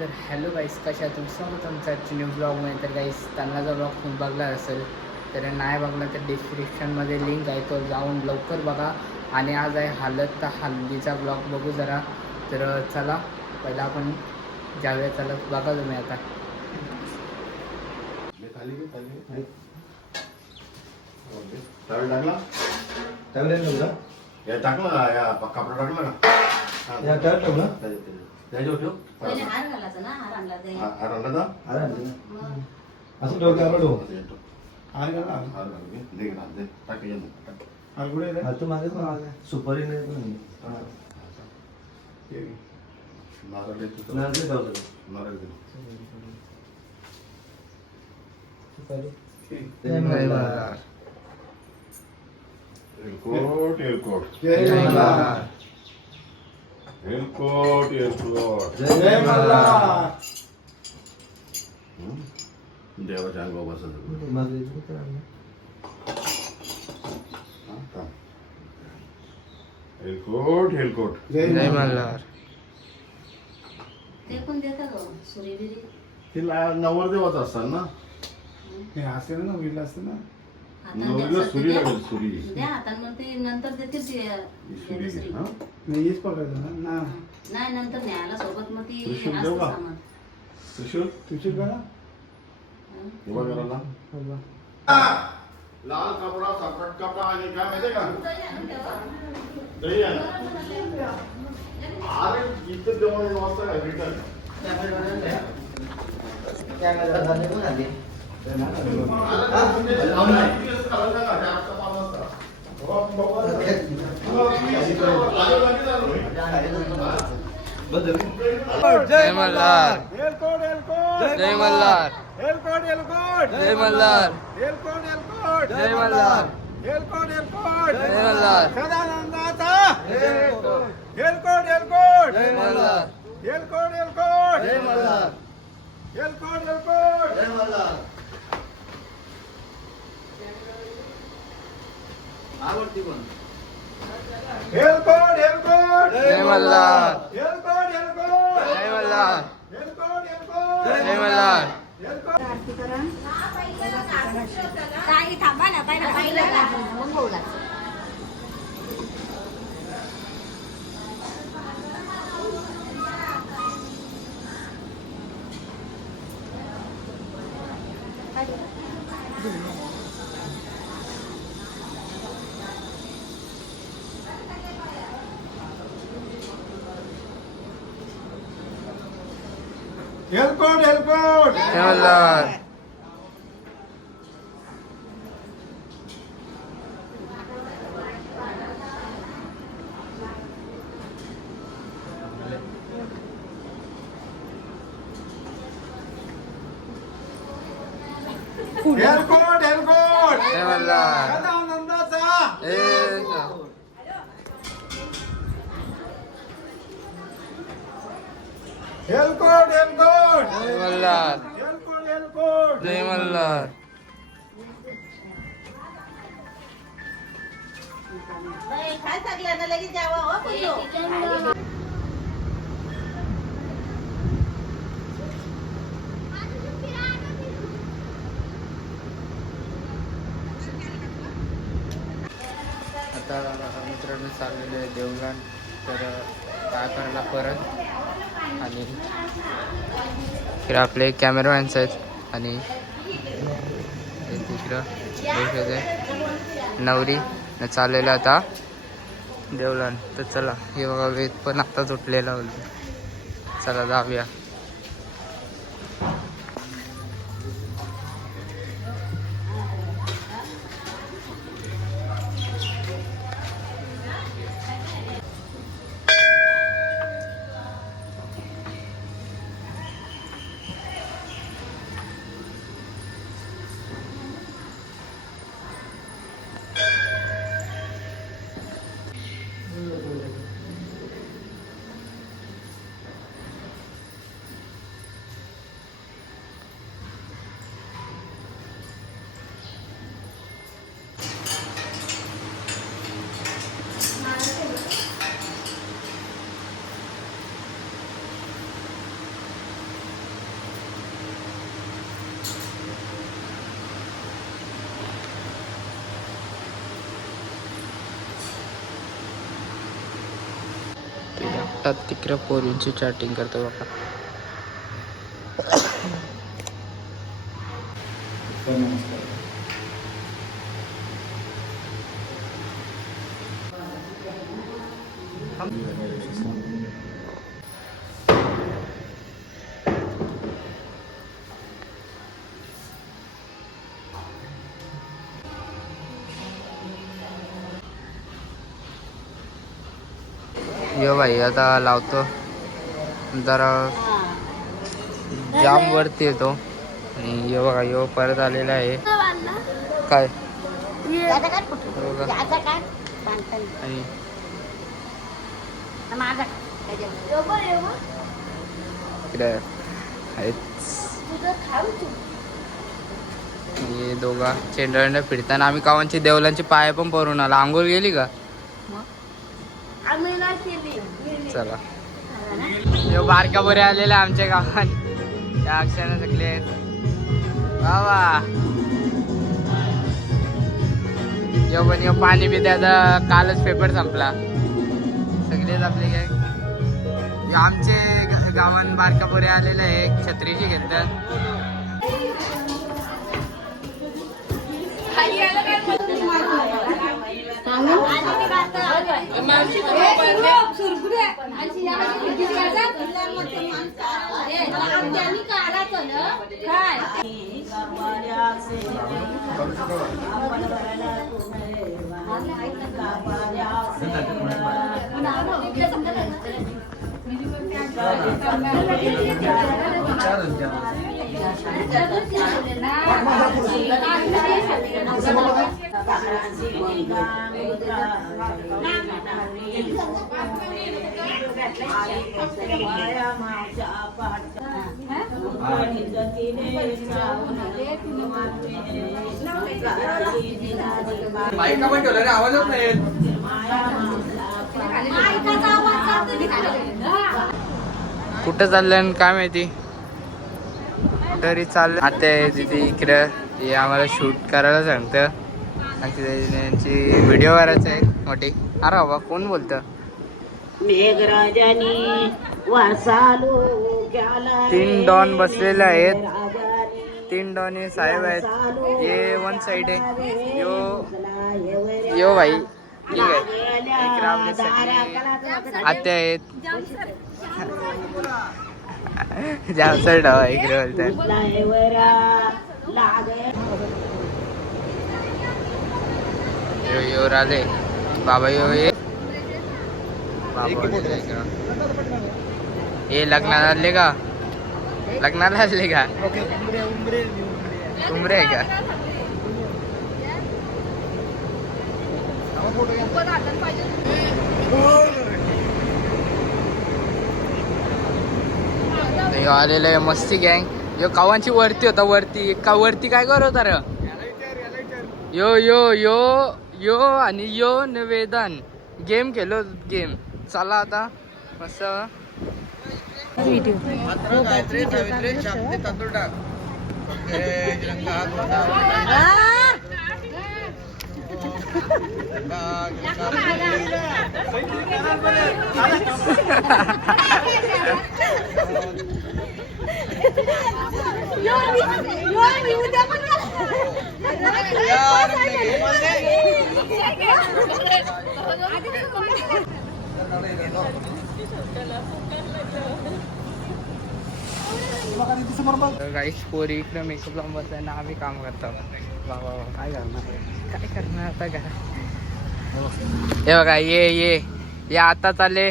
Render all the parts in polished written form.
तर हॅलो गाईस, कशा तुम्ही स्वागत तुमचा न्यू ब्लॉगमध्ये. तर गाईस, त्यांना जर ब्लॉग तुम्ही बघला असेल तर नाही बघला तर डिस्क्रिप्शनमध्ये लिंक आहे, तो जाऊन लवकर बघा. आणि आज आहे हालत तर हल्दीचा ब्लॉग बघू जरा. तर चला पहिला आपण जाऊया. चला बघा तुम्ही आता. टाकला या कपडा टाकला का या काय टाकला त्याच्यावर ठेव. पहिले हार घालायचा ना, हार आणला ते. हार आणला का? मग असं ठेव त्याला ठेव. हार घाला हार घाल दे घाल दे टाक ये हार कुठे रे? तू मागे सुपारी नाही नारळ दे तू. नारळ दे. एलकोट एलकोट जय मल्हार. एलकोट एलकोट जय मल्हार. देवाच्या अंगावर बसत एलकोट एलकोट जय मल्हार. ते पण देतात हो, सुरी बिरी. तिला नवरदेवाच असतात ना. हे असते ना विला असते ना. नवरीला सुरी लागेल सुरी. द्या हातान, मग ते नंतर देतील ती सुरी दुसरी. हा नाही हेच पकडायचं ना. नाही, नंतर न्यायला सोबत मग ती त्रिशूल असतं देऊ का? सामान. त्रिशूल तुझी करा उभा करायला लाल कपडा सफेद कपडा आणि काय माहितीये का दही आहे ना. अरे इथं जेवण वाजता काय रिटर्न जय मल्हार. एलकोट एलकोट जय मल्हार. एलकोट एलकोट जय मल्हार. एलकोट एलकोट जय मल्हार. एलकोट एलकोट जय मल्हार. सदानंदाचा एलकोट एलकोट जय मल्हार. एलकोट एलकोट जय मल्हार. एलकोट एलकोट जय मल्हार. आवडती कोण? एलकोट एलकोट जय मल्हार. एलकोट एलकोट जय मल्हार. एलकोट एलकोट जय मल्हार. एलकोट काही थांबा ना, पहिलं मग बोला. एलकोट एलकोट जय मल्हार. एलकोट एलकोट जय मल्हार. सदानंदाचा एलकोट एलकोट जय मल्हार. एलकोट एलकोट जय मल्हार. काय सांगलं ना, लगेच जावं हो बोललो. आता मित्रांनो चाललेलं आहे देवगण. तर काय करायला परत. आणि इकडे आपले कॅमेरामॅन्स आहेत. आणि तिकडं नवरी चाललेलं आता देवलन. तर चला, हे बघा वेद पण आत्ताच उठलेला बोलतो. चला जाऊया. आता तिकडे पोरींची चॅटिंग करतो बघा. यो भाई आता लावतो जरा जाम वरती येतो आणि यो बघा यो परत आलेला आहे काय हो का? आणि इकडे आहेत हे दोघा चेंडा फिरताना आम्ही कावांची देवलांची पाय पण परून आला. आंघोळ गेली का? चला यो बारक्या बरे आलेला आमच्या गावात त्या अक्षराने सगळे आहेत बाबा. यो पण यो पाणी बी त्याचा कालच पेपर संपला सगळेच आपले काय यो आमचे गावात बारक्या बरे आलेले आहे छत्रीची घेतात. आवाजच नाही. कुठं चाललं काय माहिती तरी चाललं. आता तिथे इकडं हे आम्हाला शूट करायला सांगतं आणि त्यांची व्हिडिओ करायचं आहे मोठी. अरे बाबा कोण बोलतं? तीन डॉन बसलेले आहेत. तीन डॉन हे साहेब आहेत. हे वन साइड आहे यो यो भाई ठीक आहे. इकडे आपले सगळे आत्या आहेत जामसर डावा इकडे बोलतात. यो राले बाबा यो ये हे लग्नाला आले का? लग्नाला आले का? उमरे आहे का? आलेलं आहे मस्ती गँग. यो कावांची वरती होता वरती का वरती काय करत रे यो यो यो यो आणि यो निवेदन गेम केलो गेम. चला आता मस्त गाईस पोरी इकडे मेकअप लावून बसलाय ना आम्ही काम करतो. बाबा काय करणार आता का? हे बघा ये आता चालले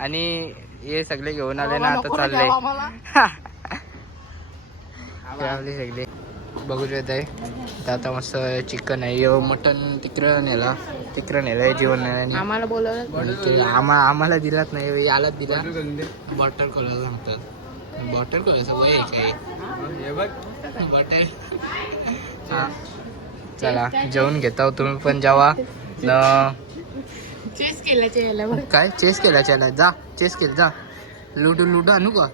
आणि हे सगळे घेऊन आले ना आता चालले आपले सगळे बघू येत आहे. आता मस्त चिकन आहे यो मटन तिकडं नेलं जेवण आम्हाला बोलवलं आम्हाला दिलाच नाही यालाच दिला. बॉटल खोलायला सांगतात. बॉटल खोलायचं वय काय बॉटल. हा चला जेवण घेता तुम्ही पण जेवा चेस केल्याच्या काय चेस केल्याच्या जा चेस केलं जा. लुडो आणू का?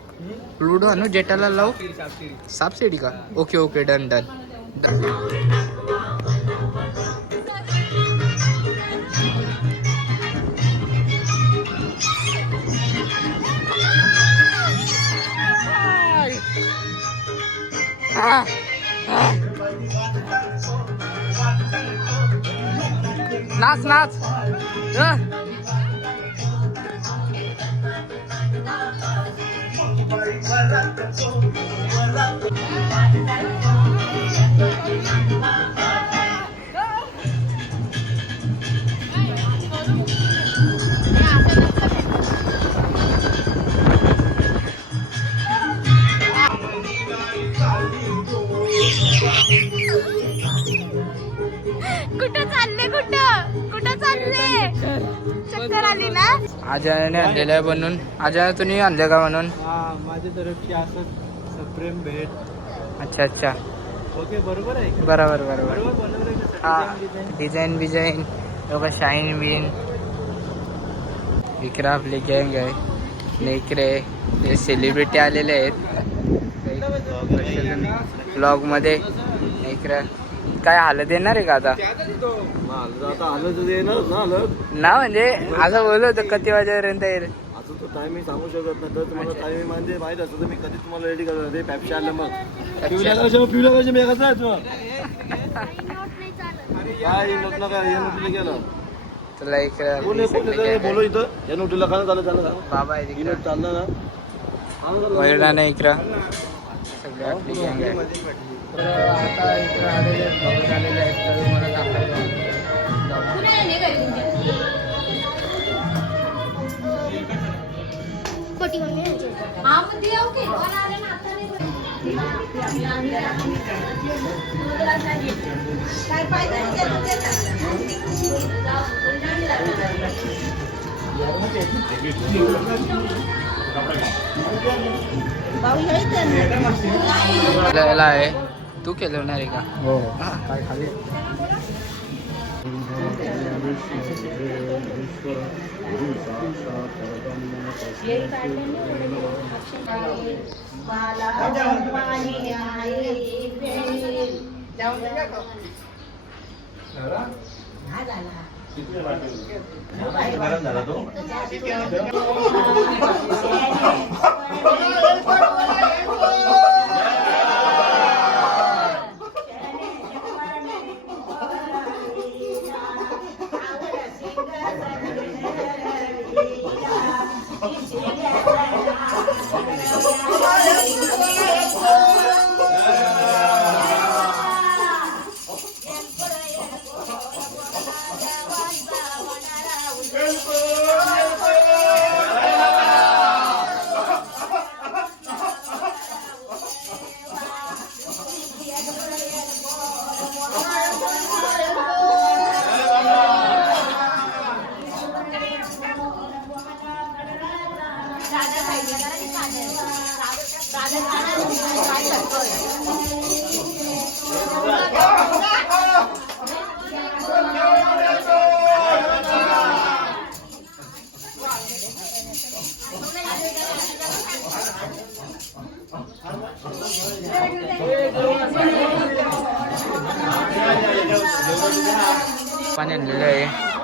लुडो आणू जेटाला लावू सापसिडी का? Okay done. नाच नाच कुठं चालले कुठं चालले चक्कर आली ना आजाने आणलेलं आहे बनवून. आजा तुम्ही आणलं का म्हणून? माझ्या तर्फे असं प्रेम भेट. अच्छा अच्छा ओके बरोबर आहे बरोबर बरोबर. बरोबर बनवलंय का? हा डिझाईन बिझाईन लोक शाईन बिन. इकडे आपली गँग आहे आणि इकडे ते सेलिब्रिटी आलेले आहेत ब्लॉग मध्ये. इकडे काय हालत येणार आहे का आता? आता आलं तर येणार ना आलं ना म्हणजे असं बोललो होतं किती वाजेपर्यंत येईल. असं तो टायमिंग सांगू शकत नाही. तर तुम्हाला टायमिंग म्हणजे माहित असतं तर मी कधी तुम्हाला रेडी करणार. ते पॅप्सी आलं मग पिवल्या कशा मी कसं आहे तुला काय नोटला काय या नोटीला गेलं तुला इकडे बोलो इथं या नोटीला काय झालं झालं बाबा आहे तिकडे चाललं ना वैरणा नाही इकडं सगळी आपली गँग आहे. तर आता इकडे आलेले आहेत भाऊ आलेले आहेत तर मला दाखवायचं. काय पाहिजे भाऊ आपल्याला आहे तू केलं नाही का? हो काय खाली झाला तो पाणी आणलेलं आहे